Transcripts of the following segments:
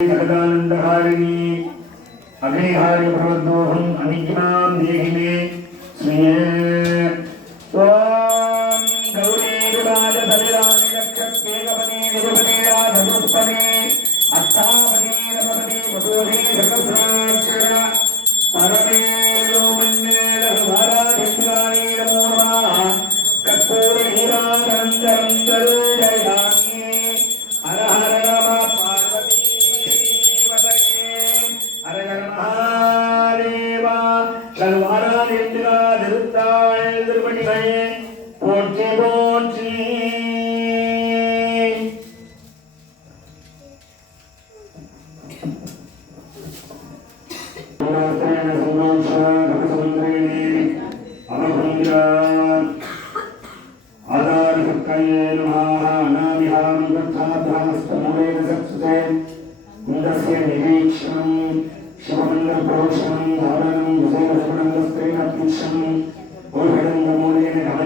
जगदानन्दहारिणी अग्निहारि भगवद्दोहम् अनिज्ञां देहि मे स्वीये त्वां गौरी विराजसलिलानि रक्षत्येकपदे निरुपदे राधगुप्पदे अष्टापदे नवपदे वधूरे सहस्राक्षर परमे लोमन्ये लघुभाराधिन्द्राणि नमो नमः कर्पूरहीरानन्दं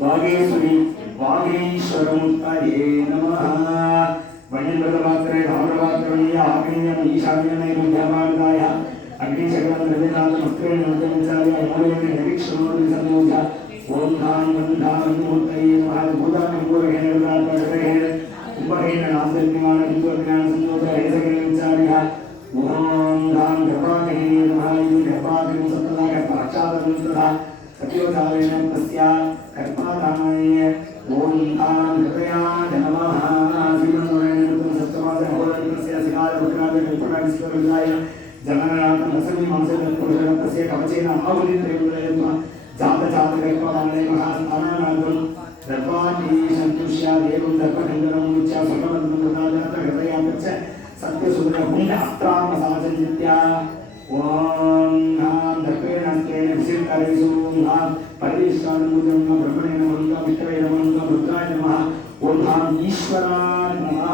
वागेश्वरी वागीश्वरमुत्तये नमः। वण्यमृतपात्रे धामरपात्रणीय आग्नेयम् ईशान्यनैरुद्यमानदाय अग्निशकलन्द्रवेदान्तमस्त्रेण मध्यमिचार्य निरीक्षणो निसन्दोष ओं धां बन्धां विश्वविदाय जननाथमसमि मनसस्य कवचेन अहवलिन्द्रयुगलयत्वा जातजातकल्पमाणे महास्थानानागं दर्वान् सन्तुष्यादेवं दर्पखण्डनं उच्य सकलबन्धं प्रदायात्रगतयापच्च सत्यसुन्दरभूमि अस्त्रामसाचन्त्या ॐ हाँ दर्पेण अस्तेन विशिष्टरेषु हाँ परिष्कानुमुदं ब्रह्मणे नमः मित्रवे नमः रुद्राय नमः ॐ हाँ ईश्वराय नमः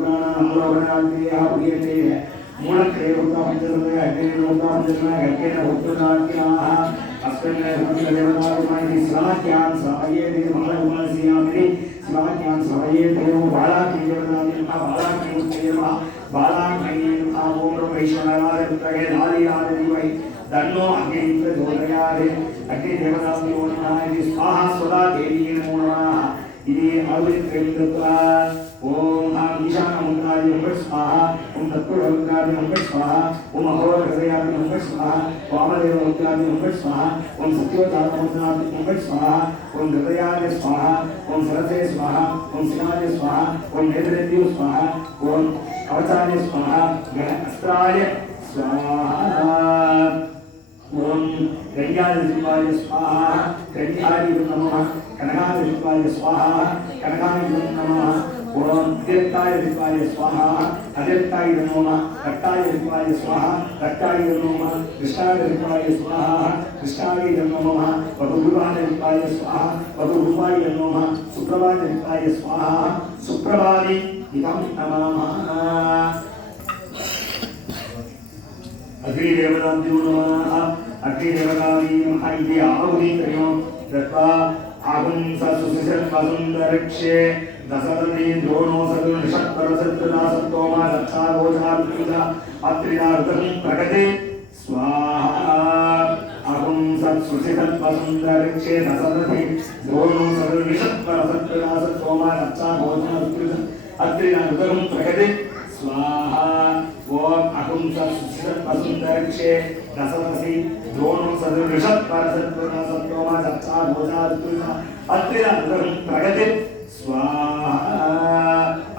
प्राणानां लोकनाग्नेयः प्रियते தன்னோ அக்னியுக்த ஜோதயாதே அக்னி தேவதாசி ஓனாய் ஸ்வாஹா சுதா தேவியே ஓனாய் इति आदित्यैन्दत्वा ॐ ईशानमुक्ताय वेङ्कट स्वाहा। ॐ तत्पुरमुक्ताय वेङ्कट स्वाहा। ॐ अहोरहृदयाय वेङ्कट स्वाहा। वामदेवमुक्ताय वेङ्कट स्वाहा। ॐ सत्यवतात्ममुक्ताय वेङ्कट स्वाहा। ॐ हृदयाय स्वाहा। ॐ सरसे स्वाहा। ॐ सिंहाय स्वाहा। ॐ नेत्रेन्द्रिय स्वाहा। ॐ कवचाय स्वाहा। अस्त्राय स्वाहा। ఓం గంగాధిపాయ స్వాహ గంగాది నమ కనకాధిపాయ స్వాహ కనకాది నమ ఓం తీర్థాయ శివాయ స్వాహ అదిత్తాయ నమ కట్టాయ శివాయ స్వాహ కట్టాయ నమ కృష్ణాయ శివాయ స్వాహ కృష్ణాయ నమ వధుభాయ శివాయ స్వాహ వధుభాయ నమ సుప్రభాయ శివాయ స్వాహ సుప్రభాది ఇదం నమః अग्निदेवताभ्यो नमः अग्निदेवताभीमः इति आहुति त्रयो दत्त्वा आपुंसुशिशिरत्वसुन्दरक्षे दशरथी द्रोणोऽसतु निषत्परसत्तुदासत्तोमा दक्षागोचार्पिता अत्रिदार्थं प्रकटे स्वाहा आपुंसत्सुशिरत्वसुन्दरक्षे दशरथी द्रोणोऽसतु निषत्परसत्तुदासत्तोमा दक्षागोचार्पिता अत्रिदार्थं प्रकटे। स्वाहा। ओम अहुंसा सुसुंदरक्षे दशमसि द्रोणं सदृषत् सत्ता भोजा दुर्गा प्रगति स्वाहा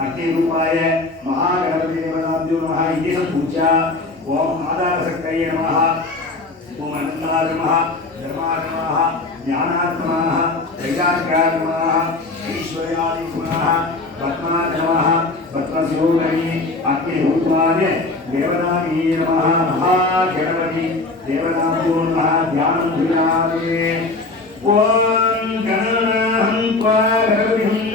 अग्निरूपाय महागणपतिदेवताभ्यो नमः इति सम्पूज्य ओम आदारसक्तये नमः ओम अनन्तागमः धर्मागमः ज्ञानात्मनः वैराग्यागमः ऐश्वर्यादिगुणः पद्मागमः तत्रस्योगणी अग्निभूत्वाने देवनामी नमः महागणपति देवनाम्यो नमः ध्यानं ध्याने ॐ गणनाहं त्वा गणपतिं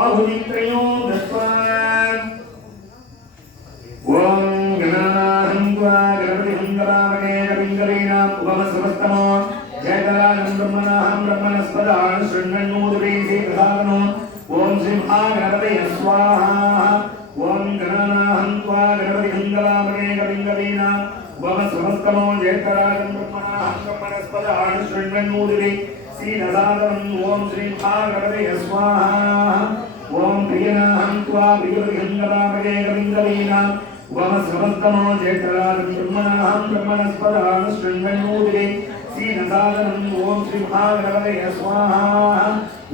ఇది ఆహుతిత్రయో దత్వా. ఓం గణనాహం త్వా గణపతిం గవామహే రవిందవేనాం ఉపమ సమస్తమో జయకరాజం బ్రహ్మణాహం బ్రహ్మణస్పదాన శృణ్వన్నూదవే శ్రీనదారమో ఓం శ్రీ మహాగణపతయ స్వాహా. ఓం గణనాహం త్వా గణపతిం గవామహే రవిందవేనాం ఉపమ సమస్తమో జయకరాజం బ్రహ్మణాహం బ్రహ్మణస్పదాన శృణ్వన్నూదవే శ్రీనదారం ఓం శ్రీ మహాగణపతయ స్వాహా. ఓం ప్రియనాహం త్వా ప్రియపతిం గవామహే రవిందవేనాం ఉపమ సమస్తమో జయకరాజం బ్రహ్మణాహం బ్రహ్మణస్పదాన శ్రీనసాదనం ఓం శ్రీ మహాగణపతయ స్వాహా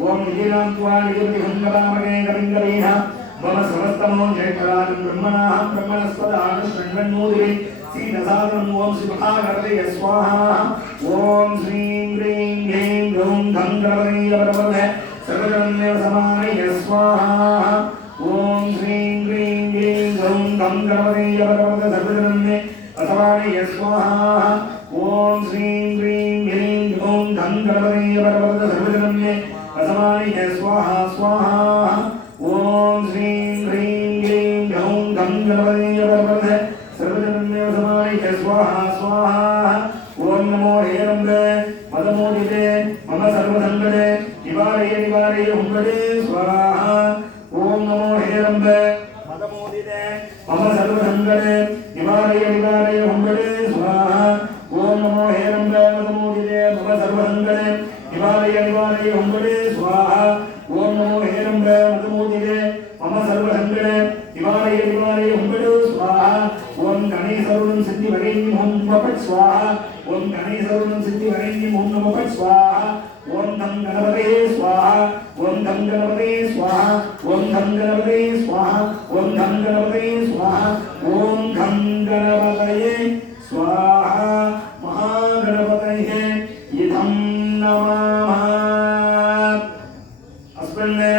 ఓం నిజీనాం త్వా నిజపతిం గవామహే రవిందవేనాం మమ సమస్తమో జయకరాజం బ్రహ్మణాహం బ్రహ్మణస్పదాన శృణ్వన్నూదిరే శ్రీనసాదం ఓం శివహాగరదయ స్వాహా ఓం శ్రీం హ్రీం హ్రీం గౌం ధం గణపతయ పరమద सर्वजन्येव समानय स्वाहा ॐ श्रीं क्रीं क्लीं गौं गं गणपतेय परमद सर्वजन्मे असमानय स्वाहा ॐ श्रीं क्रीं क्लीं गौं गं गणपतेय परमद सर्वजन्मे असमानय स्वाहा स्वाहा ॐ श्रीं क्रीं क्लीं गौं गं गणपतेय परमद सर्वजन्मे असमानय स्वाहा स्वाहा ॐ नमो हेरम्ब मदमोदिते मम सर्वसङ्गते நிவாரய நிவாரய உங்களது சுவாஹா. ஓம் நமோ ஹேரம்ப. மதமோதித. மம சர்வசங்கர. நிவாரய நிவாரய உங்களது சுவாஹா. ஓம் நமோ ஹேரம்ப. மதமோதித. மம சர்வசங்கர. நிவாரய நிவாரய உங்களது சுவாஹா. ஓம் நமோ ஹேரம்ப. மதமோ गणेशवरुणं सिद्धि वरेण्यं हुं नमपट् स्वाहा। ॐ सिद्धि वरेण्यं हुं नमपट् स्वाहा। ॐ धं गणपतये स्वाहा। ॐ धं गणपतये स्वाहा। ॐ धं गणपतये स्वाहा। ॐ धं गणपतये स्वाहा। ॐ धं गणपतये स्वाहा। महागणपतये इदं नमः अस्मिन्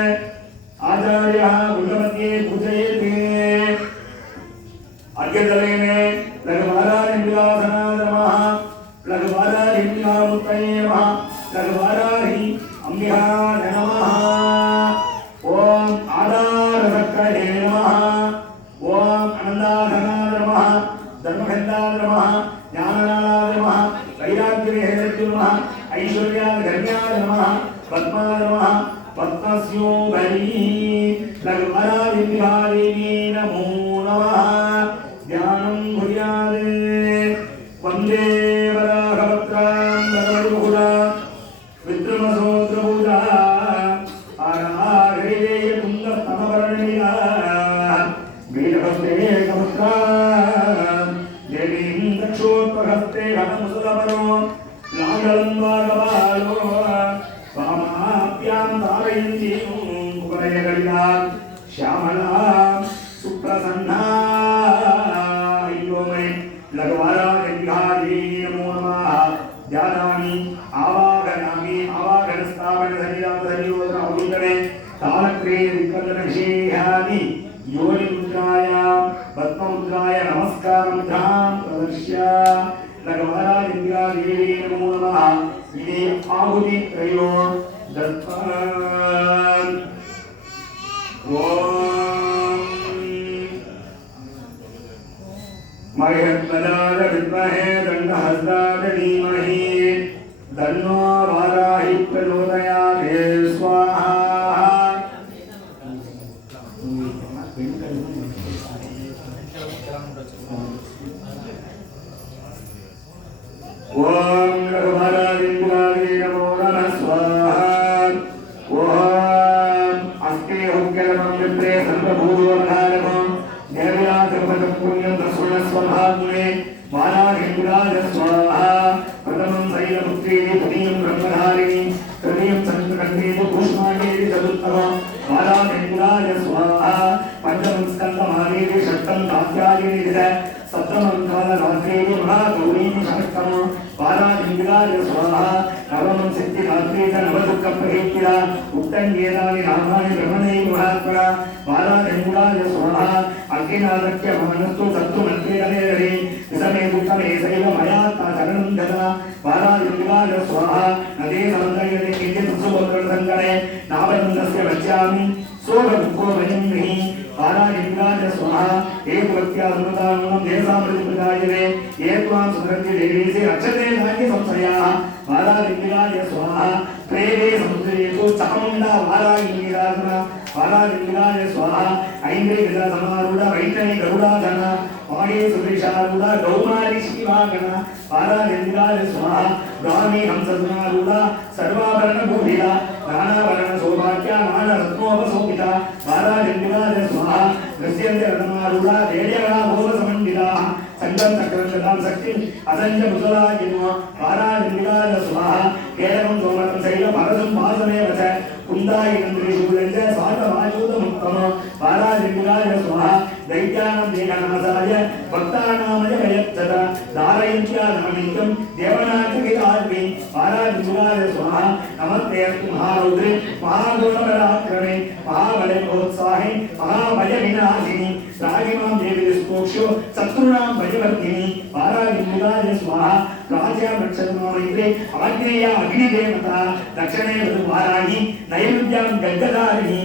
నమ ధర్మఖండాయ నమ జ్ఞాననాథాయ నమ వైరాగ్యవేహేతు నమ ఐశ్వర్యాధర్మ్యాయ నమ పద్మాయ నమ. పద్మస్యోభరీ నర్మరాజిహారిణీ నమో నమ ధ్యానం భూయాదే వందే వరాహవత్రాం విద్రమసోద్రభూ my Mabuti kayong datpan. Om Marihat my Vidmahe तृतीयं ब्रह्मधारिणी तृतीयं सन्तकण्ठेन भूष्माकेरि चतुर्थमं मालाकेन्द्राय स्वाहा पञ्चमं स्कन्दमानेरि षष्टं कात्यायनिरिद सप्तमं कालरात्रेणि महागौरीणि षष्टमं बालाकेन्द्राय स्वाहा नवमं सिद्धिरात्रेण नवदुःखप्रहीत्या उक्तं येनानि नामानि ब्रह्मणे महात्मना बालाकेन्द्राय स्वाहा స్వాహ అగ్నినాదక్య మనస్సు సత్తు మంత్రేణే హరి విసమే దుఃఖమే శైవ మయా చరణం గత బాలాలింగాయ స్వాహ నదే సమంతయతే కించిత్ సుభద్ర సంగణే నావనందస్య వచ్చామి సోగదుఃఖో భయం స్వాహ ఏ ప్రత్యాసృతానం దేశామృతి ప్రదాయనే ఏ త్వాం సుధరంతి దేవీసి అక్షతే భాగ్య స్వాహ ప్రేరే பாலாதிநாய சுவாஹா ஐங்கை கஜா சமாரூட வைத்தனை கருடாகன பாடே சுதேஷாரூட கௌமாரி ஸ்ரீவாகன பாலாதிநாய சுவாஹா காமி ஹம்சதுனாரூட சர்வாபரண பூஷிதா நானாபரண சௌபாக்கியா மான ரத்னோப சோபிதா பாலாதிநாய சுவாஹா கிருஷ்யந்த ரத்னாரூட தேஜகா போக சமண்டிதா சங்கம் சக்கரம் சக்தி அசஞ்ச முதலாகினோ பாராநிலாய சுவாஹா கேரளம் சோமரம் சைல பரதம் பாசமேவச குந்தாயினம் స్వాతవాయూత ముక్తమ బాలాలింగాయ స్వాహ దైత్యానం దేహనాసాయ భక్తానామయ వయచ్చత ధారయంత్యానమలింగం దేవనాచకితాగ్ని బాలాలింగాయ స్వాహ నమస్తే అస్తు మహారుద్రే మహాగుణబలాక్రమే ప్రోత్సాహే మహాభయ వినాశిని రాగిమాం దేవి స్పోక్షో శత్రుణాం భయవర్తిని బాలాలింగాయ స్వాహ రాజ్య నక్షత్రమైతే ఆగ్నేయ అగ్నిదేవత దక్షిణే వారాహి నైరుద్యాం గడ్డదారిణి